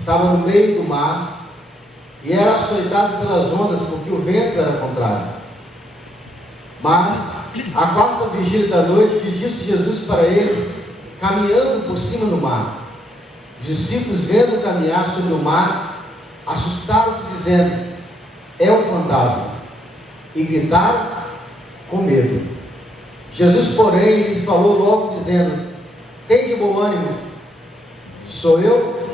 Estava no meio do mar e era açoitado pelas ondas, porque o vento era contrário. Mas, à quarta vigília da noite, dirigiu-se Jesus para eles, caminhando por cima do mar. Os discípulos, vendo caminhar sobre o mar, assustaram-se, dizendo: é um fantasma, e gritaram com medo. Jesus, porém, lhes falou logo, dizendo: tende bom ânimo, sou eu,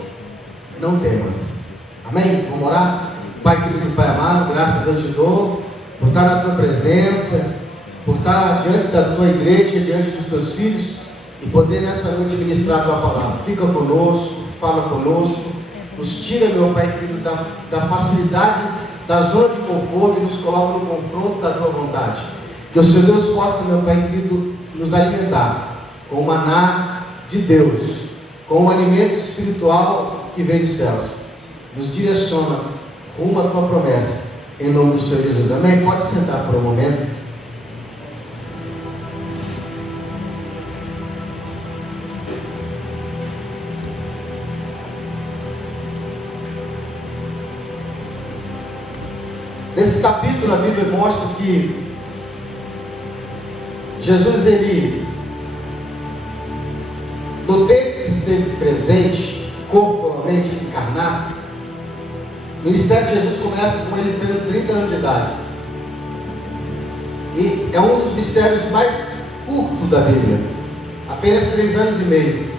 não temas. Amém? Vamos orar? Pai querido, Pai amado, graças eu te dou por estar na tua presença, por estar diante da tua igreja, diante dos teus filhos, e poder nessa noite ministrar a tua palavra. Fica conosco, fala conosco, nos tira, meu Pai querido, da facilidade, da zona de conforto, e nos coloca no confronto da tua vontade. Que o Senhor Deus possa, meu Pai querido, nos alimentar com o maná de Deus, com o alimento espiritual que vem dos céus. Nos direciona rumo à tua promessa, em nome do Senhor Jesus. Amém? Pode sentar por um momento. Nesse capítulo a Bíblia mostra que Jesus, ele, no tempo que esteve presente, corporalmente encarnado, o ministério de Jesus começa com ele tendo 30 anos de idade. E é um dos mistérios mais curtos da Bíblia, apenas 3 anos e meio.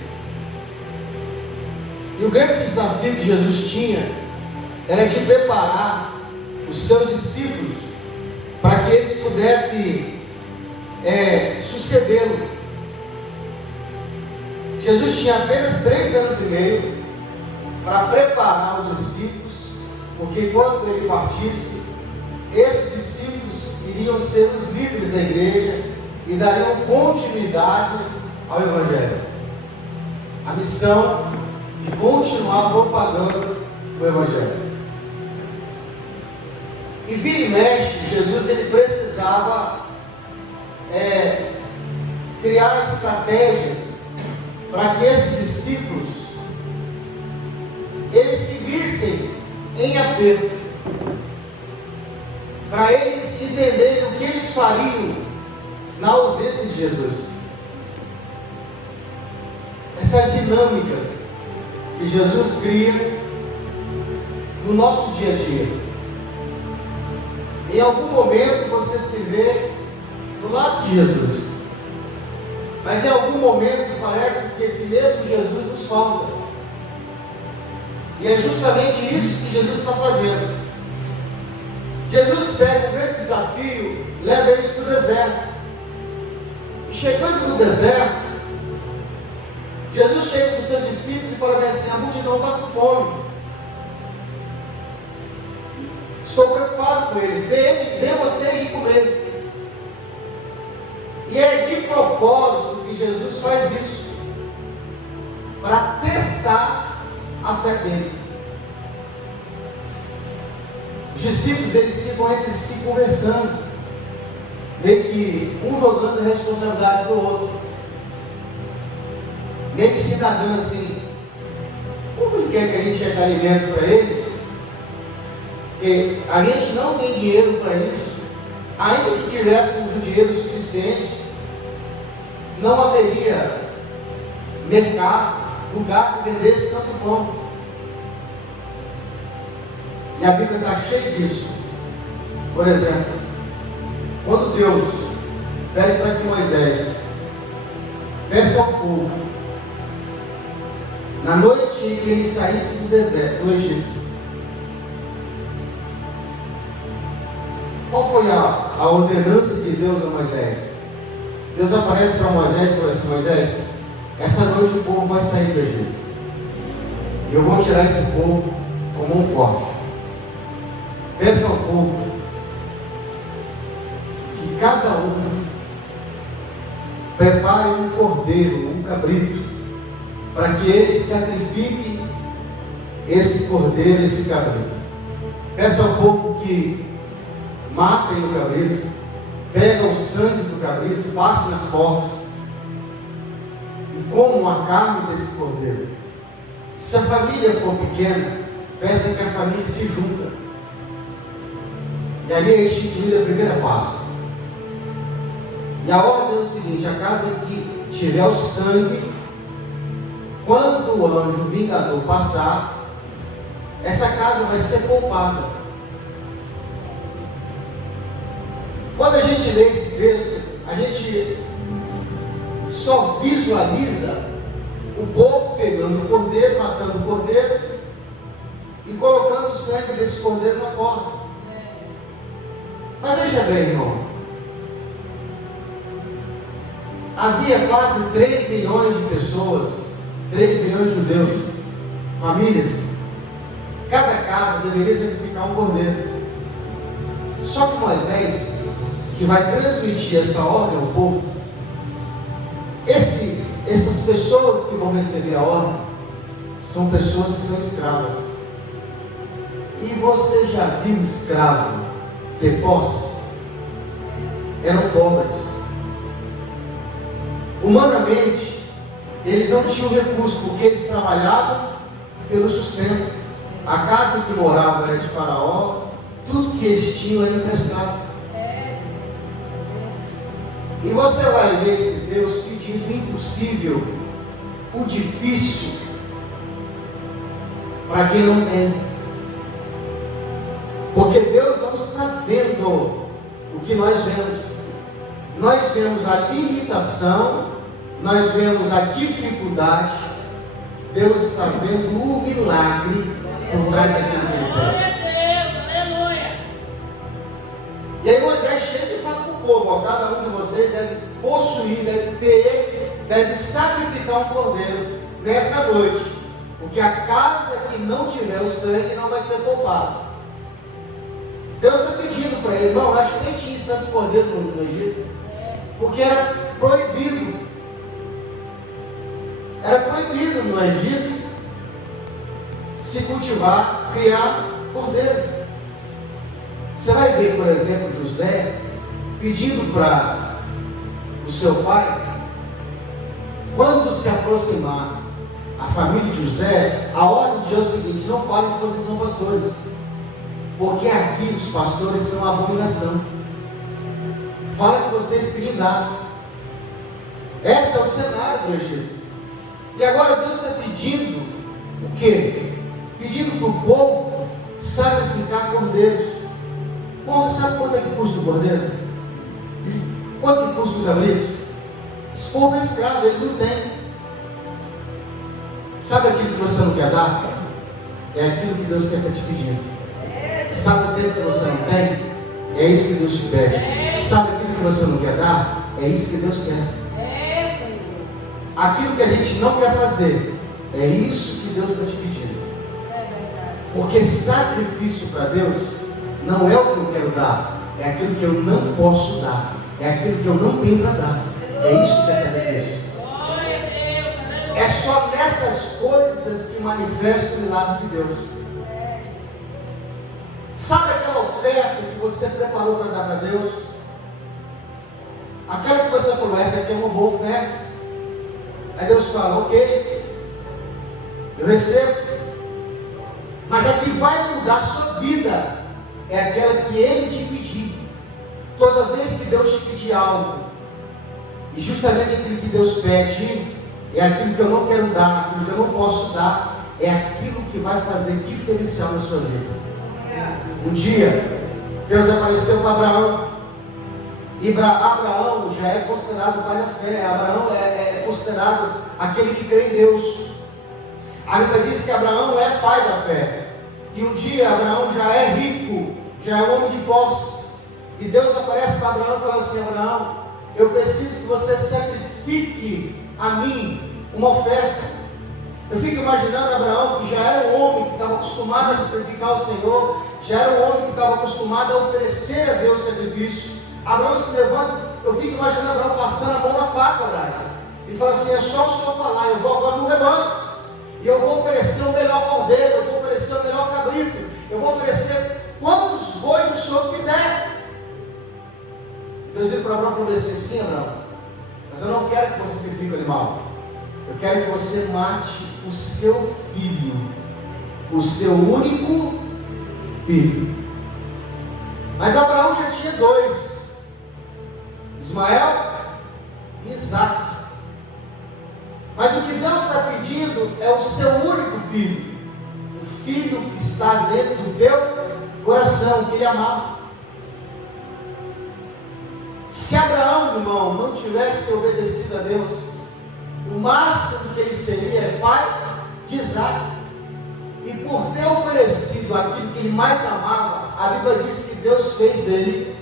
E o grande desafio que Jesus tinha era de preparar os seus discípulos para que eles pudessem sucedê-lo. Jesus tinha apenas 3 anos e meio para preparar os discípulos, porque quando ele partisse, esses discípulos iriam ser os líderes da igreja e dariam continuidade ao Evangelho. A missão de continuar propagando o Evangelho. E vira e mexe, Jesus ele precisava criar estratégias para que esses discípulos eles se vissem em aperto, para eles entenderem o que eles fariam na ausência de Jesus. Essas dinâmicas que Jesus cria no nosso dia a dia. Em algum momento você se vê do lado de Jesus, mas em algum momento parece que esse mesmo Jesus nos falta. E é justamente isso que Jesus está fazendo. Jesus pega um grande desafio, leva eles para o deserto. E chegando no deserto, Jesus chega com os seus discípulos e fala assim: a multidão está com fome. Estou preocupado com eles, dê vocês de comer. E é de propósito que Jesus faz isso, para testar a fé deles. Os discípulos, eles ficam entre si conversando, meio que um jogando a responsabilidade para o outro, meio que se indagando assim: como ele quer que a gente dê alimento para eles? Porque a gente não tem dinheiro para isso. Ainda que tivéssemos o dinheiro suficiente, não haveria mercado, lugar que vendesse tanto pão. E a Bíblia está cheia disso. Por exemplo, quando Deus pede para que Moisés peça ao povo, na noite em que ele saísse do deserto, do Egito, qual foi a ordenança de Deus a Moisés? Deus aparece para Moisés e fala assim: Moisés, essa noite o povo vai sair do Egito, e eu vou tirar esse povo com mão forte. Peça ao povo que cada um prepare um cordeiro, um cabrito, para que ele sacrifique esse cordeiro, esse cabrito. Peça ao povo que matem o cabrito, pega o sangue do cabrito, passe nas portas e comam a carne desse cordeiro. Se a família for pequena, peça que a família se junta. E ali é instituída a primeira Páscoa. E a ordem é o seguinte: a casa que tiver o sangue, quando o anjo vingador passar, essa casa vai ser poupada. Quando a gente lê esse texto, a gente só visualiza o povo pegando o cordeiro, matando o cordeiro e colocando o sangue desse cordeiro na porta. Mas veja bem, irmão, havia quase 3 milhões de pessoas, 3 milhões de judeus, famílias. Cada casa deveria sacrificar um cordeiro. Só que Moisés, que vai transmitir essa ordem ao povo, essas pessoas que vão receber a ordem são pessoas que são escravas. E você já viu escravo ter posse? Eram pobres. Humanamente, eles não tinham recurso, porque eles trabalhavam pelo sustento. A casa que moravam era de Faraó, tudo que eles tinham era emprestado. E você vai ver esse Deus pedindo o impossível, o difícil, para quem não tem. Porque Deus não está vendo o que nós vemos. Nós vemos a limitação, nós vemos a dificuldade. Deus está vendo o milagre por trás daquilo que Ele pede. E aí Moisés chega e fala para o povo: ó, cada um de vocês deve possuir, deve sacrificar um cordeiro nessa noite, porque a casa que não tiver o sangue não vai ser poupada. Deus está pedindo para ele: irmão, acho que nem tinha esse tanto de cordeiro no Egito, porque era proibido. Era proibido no Egito se cultivar, criar cordeiro. Você vai ver, por exemplo, José pedindo para o seu pai, quando se aproximar a família de José, a ordem de Deus é o seguinte: não falem que vocês são pastores, porque aqui os pastores são uma abominação. Fala que vocês criam dados. Esse é o cenário do Egito. E agora Deus está pedindo o quê? Pedindo para o povo sacrificar cordeiros. Bom, você sabe quanto é que custa o cordeiro? Quanto que custa o cabrito? Esse povo é escravo, eles não têm. Sabe aquilo que você não quer dar? É aquilo que Deus quer estar te pedindo. Sabe o tempo que você não tem? É isso que Deus te pede. Sabe aquilo que você não quer dar? É isso que Deus quer. Aquilo que a gente não quer fazer, é isso que Deus está te pedindo. Porque sacrifício para Deus não é o que eu quero dar, é aquilo que eu não posso dar, é aquilo que eu não tenho para dar. É isso que é sacrifício. É só nessas coisas que manifesta o milagre de Deus. Sabe aquela oferta que você preparou para dar para Deus? Aquela que você falou: essa aqui é uma boa oferta. Aí Deus fala: ok, eu recebo. Mas a que vai mudar a sua vida é aquela que Ele te pedir. Toda vez que Deus te pedir algo, e justamente aquilo que Deus pede é aquilo que eu não quero dar, aquilo que eu não posso dar, é aquilo que vai fazer diferencial na sua vida. Um dia Deus apareceu para Abraão, e Abraão já é considerado pai da fé. Abraão é considerado aquele que crê em Deus. A Bíblia diz que Abraão é pai da fé. E um dia Abraão já é rico, já é homem de posse. E Deus aparece para Abraão e fala assim: Abraão, eu preciso que você sacrifique a mim uma oferta. Eu fico imaginando Abraão, que já era um homem que estava acostumado a sacrificar ao Senhor, já era um homem que estava acostumado a oferecer a Deus sacrifício. Abraão se levanta, eu fico imaginando Abraão passando a mão na faca, Braz, e fala assim: é só o Senhor falar, eu vou agora no rebanho, e eu vou oferecer o melhor cordeiro, eu vou oferecer o melhor cabrito, eu vou oferecer quantos bois o Senhor quiser. Deus veio para Abraão e falou assim: sim, Abraão, mas eu não quero que você sacrifique o animal, Eu quero que você mate o seu filho, o seu único filho. Mas Abraão já tinha dois: Ismael e Isaque. Mas o que Deus está pedindo é o seu único filho, o filho que está dentro do teu coração, que ele amava. Se Abraão, irmão, não tivesse obedecido a Deus, o máximo que ele seria é pai de Isaque. E por ter oferecido aquilo que ele mais amava, a Bíblia diz que Deus fez dele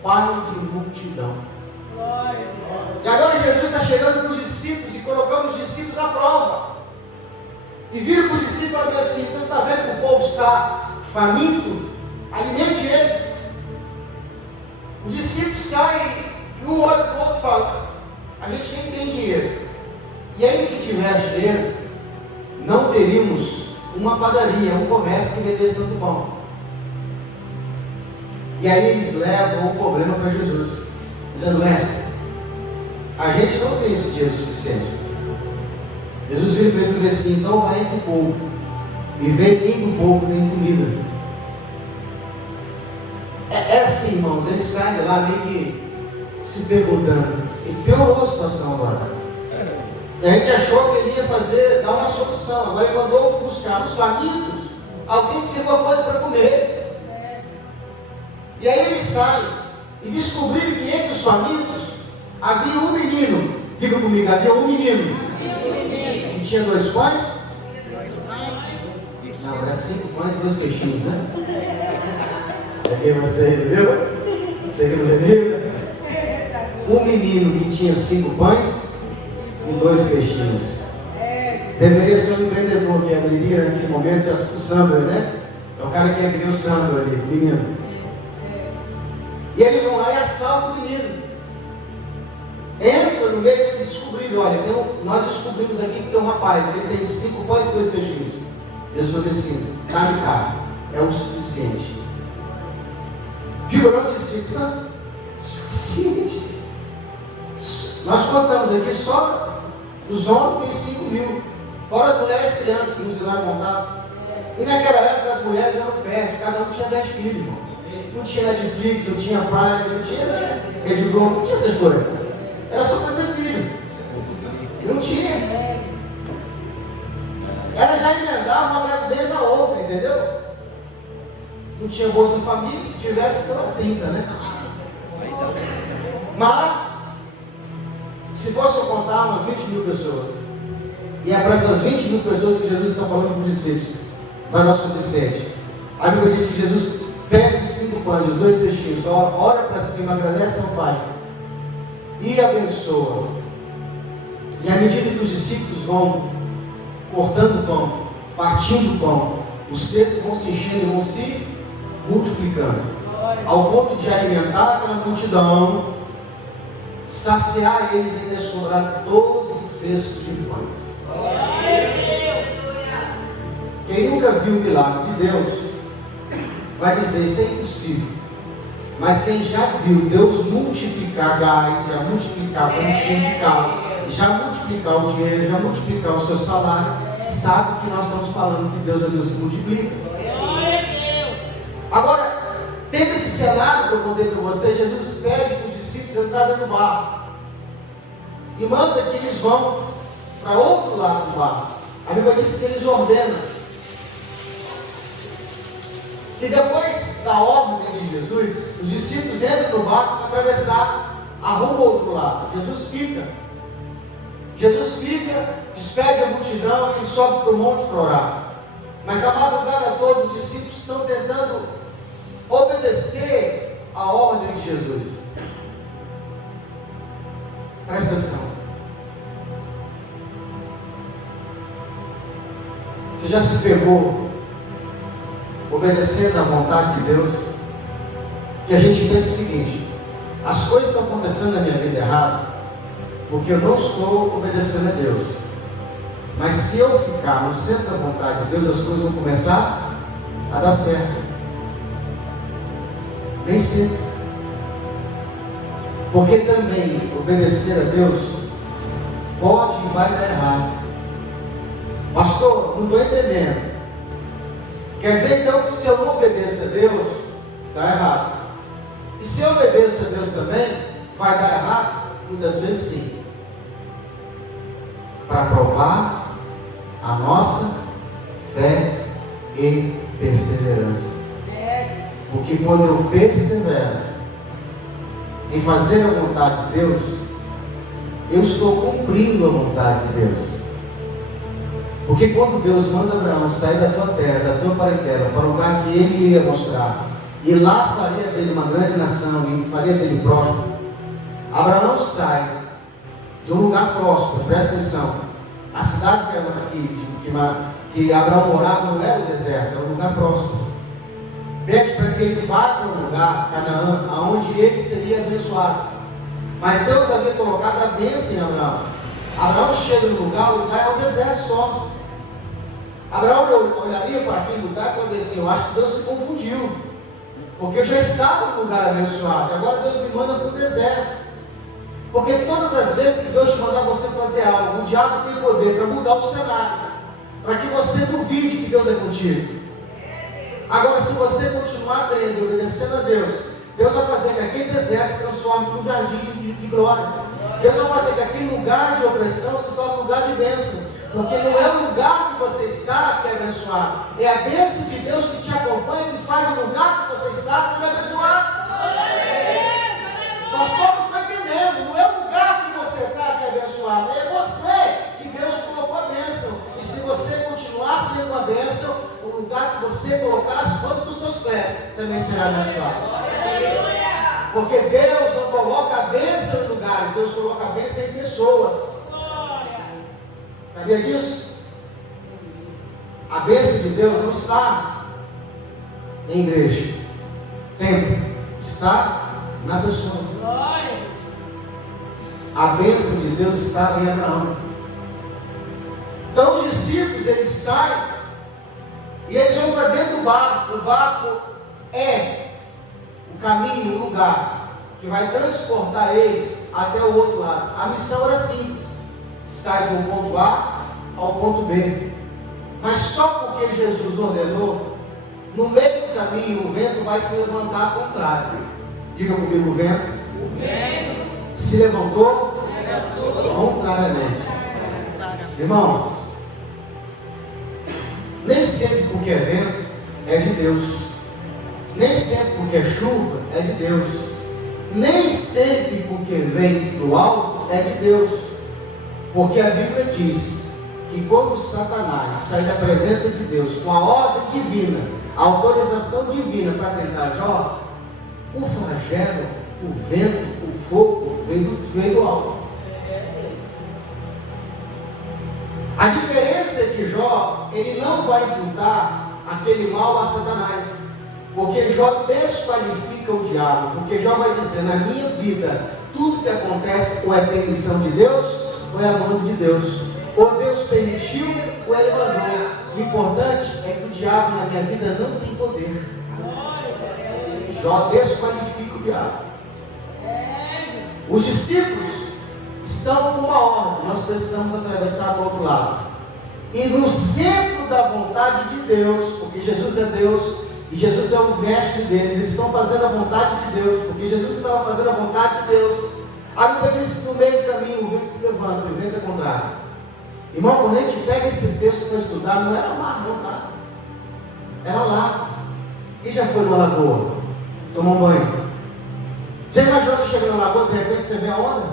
pai de multidão. E agora Jesus está chegando para os discípulos e colocando os discípulos à prova. E viram para os discípulos e falaram assim: então está vendo que o povo está faminto? Alimente eles. Os discípulos saem e um olha para o outro e fala: a gente nem tem dinheiro. E ainda que tivesse dinheiro, não teríamos uma padaria, um comércio que vendesse tanto pão. E aí eles levam o problema para Jesus, dizendo: mestre, a gente não tem esse dinheiro suficiente. Jesus vira para ele e fala assim: então vai entre o povo e vê quem do povo tem comida. É assim, irmãos, ele sai de lá meio que se perguntando. E piorou a situação agora. E a gente achou que ele ia dar uma solução. Agora ele mandou buscar nos famintos alguém que tem alguma coisa para comer. E aí ele sai e descobriu que entre os famintos havia um menino. Diga comigo, havia um menino. E tinha 2 pães? Não, era 5 pães e 2 peixinhos, né? Peguei vocês, viu? Você que não bebeu? Um menino que tinha 5 pães e 2 peixinhos. Deveria ser um empreendedor que abriria naquele momento o Sandro, né? É o cara que abriu o Sandro ali, o menino. E eles vão lá e assaltam o menino. Entra no meio e eles descobriram: olha, nós descobrimos aqui que tem um rapaz, ele tem 5 pães e 2 peixinhos. Jesus disse: dá-me cá, é o suficiente. Figurando discípulos, não, suficiente. Nós contamos aqui só os homens tem 5 mil, fora as mulheres e crianças que nos ensinaram a contar. E naquela época as mulheres eram férteis, cada um tinha 10 filhos, irmão. Não tinha Netflix, não tinha Prime, não tinha Rede Globo, não tinha essas coisas. Era só fazer filho. Não tinha. Ela já emendava uma gravidez na outra, entendeu? Não tinha Bolsa Família, se tivesse, então era 30, né? Mas, se fosse eu contar, umas 20 mil pessoas. E é para essas 20 mil pessoas que Jesus está falando para os discípulos: vai dar o suficiente. A Bíblia diz que Jesus pega os 5 pães e os 2 peixinhos, ora para cima, agradece ao Pai e abençoa. E à medida que os discípulos vão cortando o pão, partindo o pão, os cestos vão se enchendo e vão se multiplicando, ao ponto de alimentar aquela multidão, saciar eles e ainda sobrar 12 cestos de pães. Quem nunca viu o milagre de Deus vai dizer: isso é impossível. Mas quem já viu Deus multiplicar gás, já multiplicar combustível de carro, já multiplicar o dinheiro, já multiplicar o seu salário, sabe que nós estamos falando que Deus é Deus que multiplica. Agora, tendo esse cenário que eu contei para você, Jesus pede para os discípulos entrarem no barco e manda que eles vão para outro lado do barco. A Bíblia diz que eles ordenam. E depois da ordem de Jesus, os discípulos entram no barco para atravessar a rumo ao outro lado. Jesus fica, despede a multidão e sobe para o monte para orar. Mas a madrugada toda os discípulos estão tentando obedecer a ordem de Jesus. Presta atenção. Você já se pegou obedecendo à vontade de Deus? Que a gente pensa o seguinte: as coisas estão acontecendo na minha vida errado porque eu não estou obedecendo a Deus. Mas se eu ficar no centro da vontade de Deus, as coisas vão começar a dar certo. Nem sempre. Porque também obedecer a Deus pode e vai dar errado. Pastor, não estou entendendo. Quer dizer então que se eu não obedeço a Deus, dá errado. E se eu obedeço a Deus também, vai dar errado? Muitas vezes sim. Para provar a nossa fé e perseverança. Porque quando eu persevero em fazer a vontade de Deus, eu estou cumprindo a vontade de Deus. Porque quando Deus manda Abraão sair da tua terra, da tua parentela, para o lugar que ele ia mostrar, e lá faria dele uma grande nação, e faria dele próspero, Abraão sai de um lugar próspero, presta atenção, a cidade que Abraão morava não era o deserto, era um lugar próspero. Pede para que ele vá para um lugar, Canaã, aonde ele seria abençoado. Mas Deus havia colocado a bênção em Abraão. Abraão chega no lugar, o lugar é o deserto só. Abraão olharia para aquele lugar e falaria assim: eu acho que Deus se confundiu, porque eu já estava no lugar abençoado, agora Deus me manda para o deserto. Porque todas as vezes que Deus te mandar você fazer algo, o diabo tem poder para mudar o cenário, para que você duvide que Deus é contigo. Agora, se você continuar crendo e obedecendo a Deus, Deus vai fazer que aquele deserto se transforme num jardim de glória. Deus vai fazer que aquele lugar de opressão se torne um lugar de bênção. Porque não é o lugar que você está que é abençoado, é a bênção de Deus que te acompanha, que faz o lugar que você está ser abençoado. Pastor, não estou entendendo. Não é o lugar que você está que é abençoado, é você que Deus colocou a bênção. E se você continuar sendo a bênção, o lugar que você colocar as plantas dos seus pés também será abençoado. Porque Deus não coloca a bênção em lugares, Deus coloca a bênção em pessoas. Sabia disso? A bênção de Deus não está em igreja, templo, está na pessoa. A bênção de Deus estava em Abraão. Então os discípulos, eles saem e eles vão para dentro do barco. O barco é o caminho, o lugar que vai transportar eles até o outro lado. A missão era simples: sai do ponto A ao ponto B. Mas só porque Jesus ordenou, no meio do caminho o vento vai se levantar ao contrário. Diga comigo: o vento se levantou contrariamente. Irmão, nem sempre porque é vento é de Deus, nem sempre porque é chuva é de Deus, nem sempre porque vem do alto é de Deus. Porque a Bíblia diz que quando Satanás sai da presença de Deus com a ordem divina, a autorização divina para tentar Jó, o flagelo, o vento, o fogo veio do alto. A diferença é que Jó, ele não vai imputar aquele mal a Satanás, porque Jó desqualifica o diabo, porque Jó vai dizer: na minha vida, tudo que acontece ou é permissão de Deus, ou é a mão de Deus, ou Deus permitiu, ou Ele mandou. O importante é que o diabo na minha vida não tem poder. Jó desqualifica o diabo. Os discípulos estão com uma ordem: nós precisamos atravessar para o outro lado. E no centro da vontade de Deus, porque Jesus é Deus e Jesus é o mestre deles, eles estão fazendo a vontade de Deus, porque Jesus estava fazendo a vontade de Deus. A Bíblia diz que no meio do caminho o vento se levanta, o vento é contrário. Irmão, quando a gente pega esse texto para estudar, não era mar não, tá? Era lá. E já foi numa lagoa, tomou um banho. Já imaginou você chegar na lagoa, de repente você vê a onda?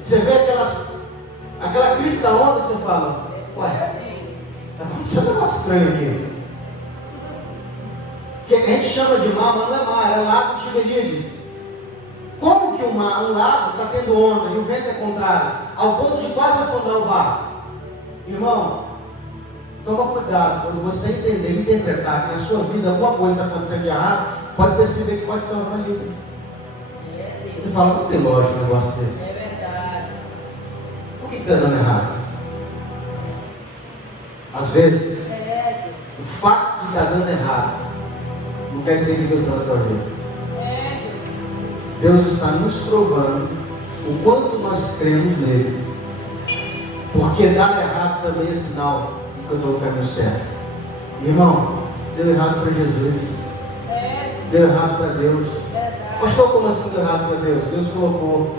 Você vê aquela crista da onda, você fala: ué, está acontecendo um negócio estranho aqui. Que a gente chama de mar, mas não é mar, é lago de Tiberíades. Como que um lago está tendo onda e o vento é contrário, ao ponto de quase afundar o barco? Irmão, toma cuidado quando você entender e interpretar que na sua vida alguma coisa está acontecendo de errado, pode perceber que pode ser uma livre. Você fala: não tem lógica um negócio desse. É verdade. Por que está dando errado? Às vezes, o fato de estar dando errado não quer dizer que Deus não é a tua vida. Deus está nos provando o quanto nós cremos nele. Porque dar errado também é sinal de que eu estou no caminho certo. Irmão, deu errado para Jesus. Deu errado para Deus. Pastor, como assim deu errado para Deus? Deus colocou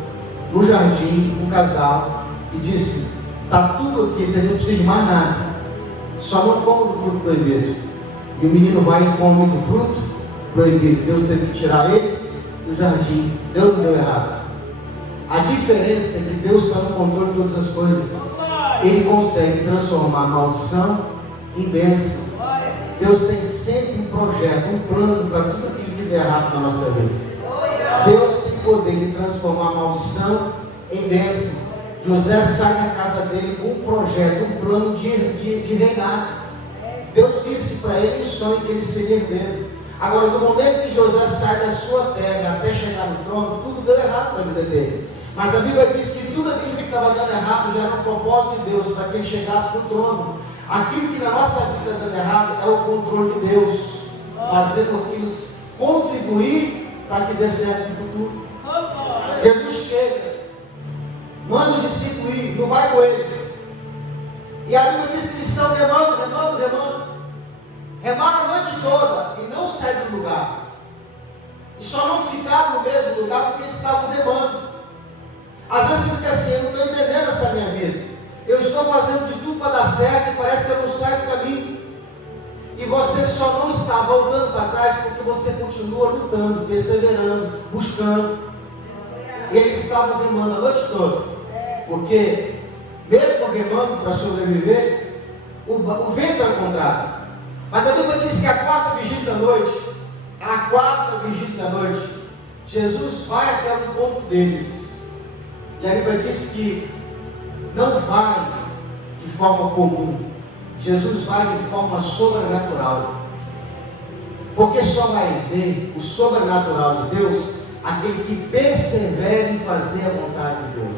no jardim um casal e disse: está tudo aqui, você não precisa de mais nada, só não coma do fruto proibido. E o menino vai e come do fruto proibido. Deus teve que tirar eles do jardim. Deus não deu errado. A diferença é que Deus está no controle de todas as coisas. Ele consegue transformar maldição em bênção. Deus tem sempre um projeto, um plano para tudo aquilo que der errado na nossa vida. Deus tem poder de transformar maldição em bênção. José sai da casa dele com um projeto, um plano de reinar. Deus disse para ele em sonho que ele seria herdeiro. Agora, do momento que José sai da sua terra até chegar no trono, tudo deu errado na vida dele. Mas a Bíblia diz que tudo aquilo que estava dando errado já era um propósito de Deus para que ele chegasse no trono. Aquilo que na nossa vida está dando errado é o controle de Deus, fazendo aquilo contribuir para que dê certo no futuro. Jesus chega, manda os discípulos ir, não vai com eles. E a Bíblia diz que eles estão remando. Remaram a noite toda e não saíram do lugar. E só não ficaram no mesmo lugar porque eles estavam remando. Às vezes você fica assim: eu não estou entendendo essa minha vida. Eu estou fazendo de tudo para dar certo e parece que eu não saio do caminho. E você só não está voltando para trás porque você continua lutando, perseverando, buscando. E eles estavam remando a noite toda. Porque, mesmo remando para sobreviver, o vento era contrário. Mas a Bíblia diz que a quarta vigília da noite, Jesus vai até o encontro deles. E a Bíblia diz que não vai de forma comum. Jesus vai de forma sobrenatural. Porque só vai ver o sobrenatural de Deus aquele que persevera em fazer a vontade de Deus.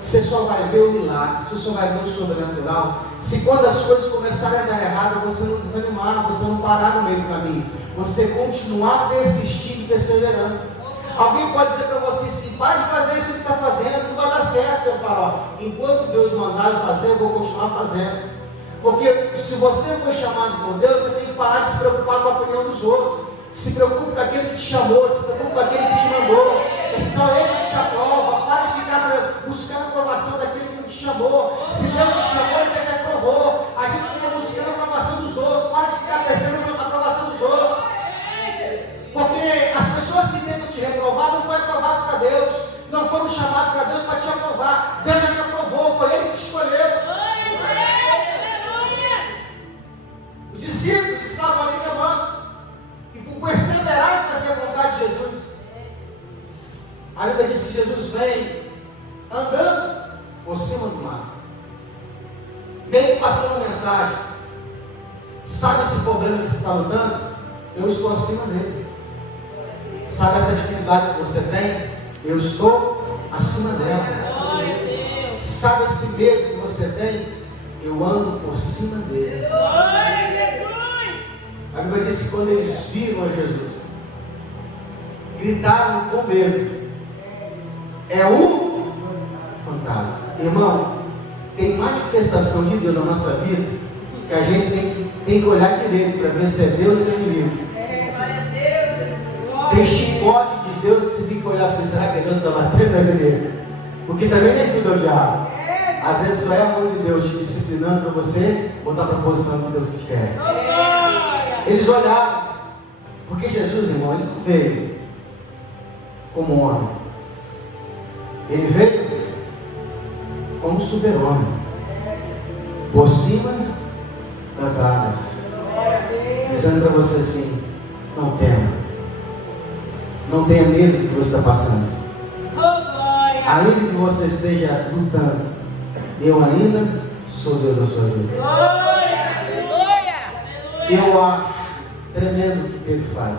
Você só vai ver o milagre, você só vai ver o sobrenatural se quando as coisas começarem a dar errado, você não desanimar, você não parar no meio do caminho, você continuar persistindo e perseverando. Alguém pode dizer para você: se para de fazer isso que você está fazendo, não vai dar certo. Você fala: ó, enquanto Deus mandar eu fazer, eu vou continuar fazendo. Porque se você foi chamado por Deus, você tem que parar de se preocupar com a opinião dos outros. Se preocupe com aquele que te chamou, se preocupe com aquele que te mandou. É só ele que te aprova. Para de ficar buscando a aprovação daquele que não te chamou. Se Deus te chamou, ele já te aprovou. A gente fica buscando a aprovação dos outros. Para de ficar pensando na aprovação dos outros. Porque as pessoas que tentam te reprovar não foram aprovadas para Deus. Não foram chamados para Deus para te aprovar. Deus já te aprovou, foi ele que te escolheu. Os discípulos estavam ali remando e por perseverar em fazer a vontade de Jesus. A Bíblia diz que Jesus vem andando por cima do mar, meio que passando uma mensagem: sabe esse problema que você está lutando? Eu estou acima dele. Sabe essa dificuldade que você tem? Eu estou acima dela. Sabe esse medo que você tem? Eu ando por cima dele. A Bíblia diz que quando eles viram a Jesus, gritaram com medo: é um fantasma. Irmão, tem manifestação de Deus na nossa vida que a gente tem que olhar direito para ver se é Deus ou se é inimigo. Tem chicote de Deus que você tem que olhar assim: será que Deus está batendo na igreja? Porque também nem tudo é o diabo. Às vezes só é a mão de Deus te disciplinando para você botar para a posição que Deus te quer. Eles olharam, porque Jesus, irmão, ele não veio como homem. Ele veio como super-homem, por cima das águas, dizendo para você assim: não tema. Não tenha medo do que você está passando. Ainda que você esteja lutando, eu ainda sou Deus da sua vida. Eu acho tremendo o que Pedro faz.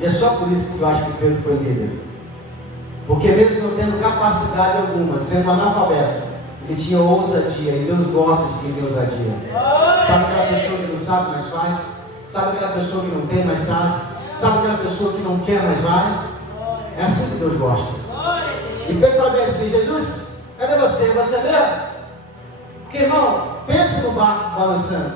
E é só por isso que eu acho que Pedro foi líder. Porque mesmo não tendo capacidade alguma, sendo analfabeto, ele tinha ousadia. E Deus gosta de quem tem ousadia. Sabe aquela pessoa que não sabe, mas faz? Sabe aquela pessoa que não tem, mas sabe? Sabe aquela pessoa que não quer, mas vai? É assim que Deus gosta. E Pedro fala bem assim: Jesus, Cadê você? Você mesmo? Porque, irmão, pense no barco balançando.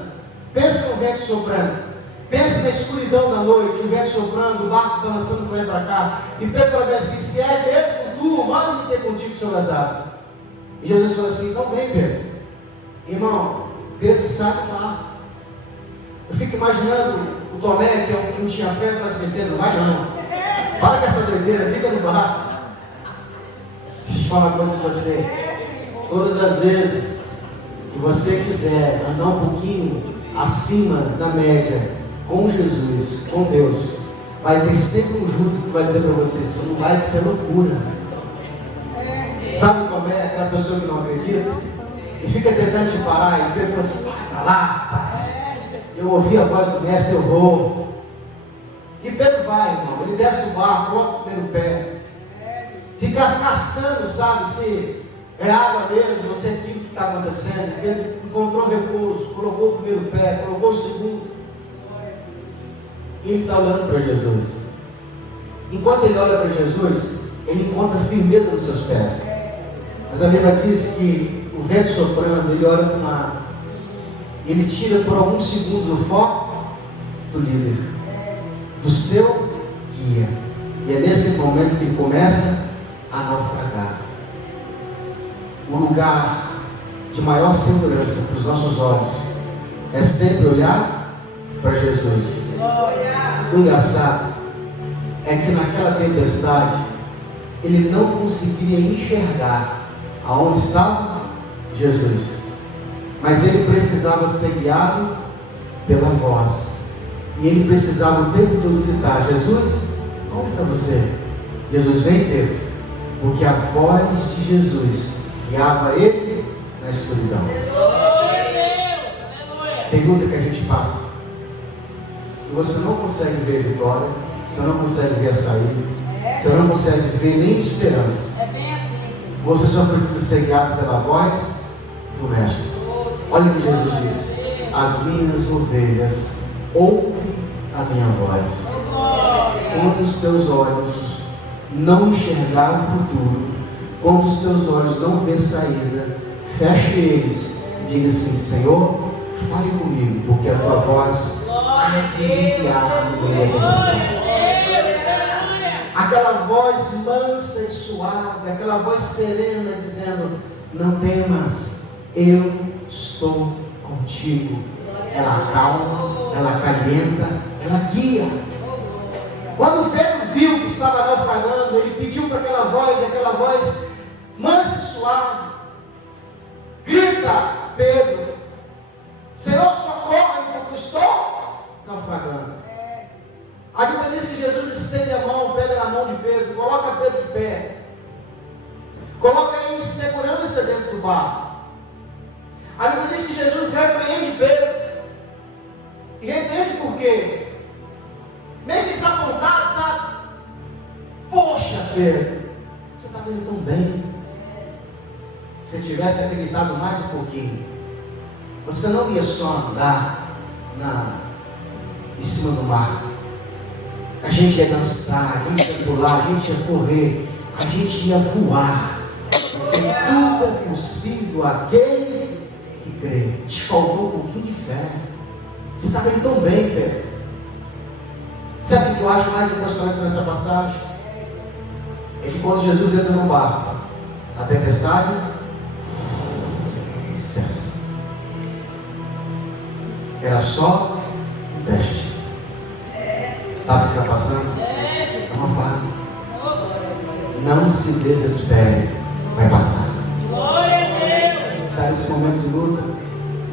Pense no vento soprando. Pense na escuridão da noite, o vento soprando, o barco balançando para lá e para cá. E Pedro falou assim: se é mesmo tu, manda-me ter contigo sobre as águas. E Jesus falou assim: então vem, Pedro. Irmão, Pedro sai do barco. Eu fico imaginando o Tomé, que é um que não tinha fé, falou assim: Pedro, vai não. Para com essa doideira, fica no barco. Deixa eu falar uma coisa para você. Todas as vezes que você quiser andar um pouquinho acima da média com Jesus, com Deus, vai ter sempre um Judas que vai dizer para você: você não vai, que isso é loucura. Sabe como é aquela pessoa que não acredita e fica tentando te parar? E Pedro fala assim: vai para lá, rapaz. Eu ouvi a voz do mestre, eu vou. E Pedro vai, irmão. Ele desce do barco, coloca o primeiro pé, fica caçando, sabe, se é água mesmo, você aquilo que está acontecendo. Pedro encontrou repouso, colocou o primeiro pé, colocou o segundo. E ele está olhando para Jesus. Enquanto ele olha para Jesus, ele encontra firmeza nos seus pés. Mas a Bíblia diz que o vento soprando, ele olha para o mar. E ele tira por alguns segundos o foco do líder, do seu guia. E é nesse momento que ele começa a naufragar. O lugar de maior segurança para os nossos olhos é sempre olhar para Jesus. O engraçado é que naquela tempestade ele não conseguia enxergar aonde estava Jesus, mas ele precisava ser guiado pela voz, e ele precisava o tempo todo gritar: Jesus, onde está você? Jesus, vem, Pedro, porque a voz de Jesus guiava ele na escuridão. Tem luta que a gente passa e você não consegue ver a vitória, você não consegue ver a saída, você não consegue ver nem esperança. É bem assim, sim. Você só precisa ser guiado pela voz do Mestre. Olha o que Jesus disse: as minhas ovelhas ouvem a minha voz. Quando os teus olhos não enxergar o futuro, quando os teus olhos não ver saída, feche eles, diga assim: Senhor, fale comigo, porque a tua voz há de me guiar no meio da tempestade. Aquela voz mansa e suave, aquela voz serena dizendo: não temas, eu estou contigo. Ela acalma, ela acalenta, ela guia. Quando Pedro viu que estava naufragando, ele pediu para aquela voz, e aquela voz mansa e suave: grita, Pedro, Senhor, socorre-me, porque eu estou naufragando. A Bíblia diz que Jesus estende a mão, pega na mão de Pedro, coloca Pedro de pé, coloca ele em segurança dentro do barco. A Bíblia diz que Jesus repreende Pedro. E repreende por quê? Meio que desapontado, sabe? Poxa, Pedro, você está vendo tão bem. Se tivesse acreditado mais um pouquinho, você não ia só andar em cima do mar. A gente ia dançar, a gente ia pular, a gente ia correr, a gente ia voar. Porque tudo é possível àquele que crê. Te faltou um pouquinho de fé. Você está vendo tão bem, Pedro. Sabe o que eu acho mais emocionante nessa passagem? É que quando Jesus entra no barco, a tempestade cessa. Era só um teste. Sabe o que está passando? É uma fase. Não se desespere, vai passar. Sabe esse momento de luta?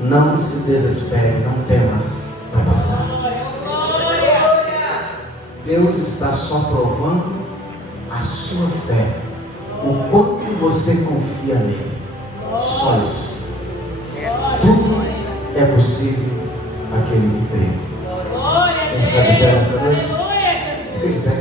Não se desespere, não temas, vai passar. Deus está só provando a sua fé, o quanto você confia nele. Só isso. Tudo é possível aquele que crê. Vamos ficar de pé nessa noite? Fica de pé.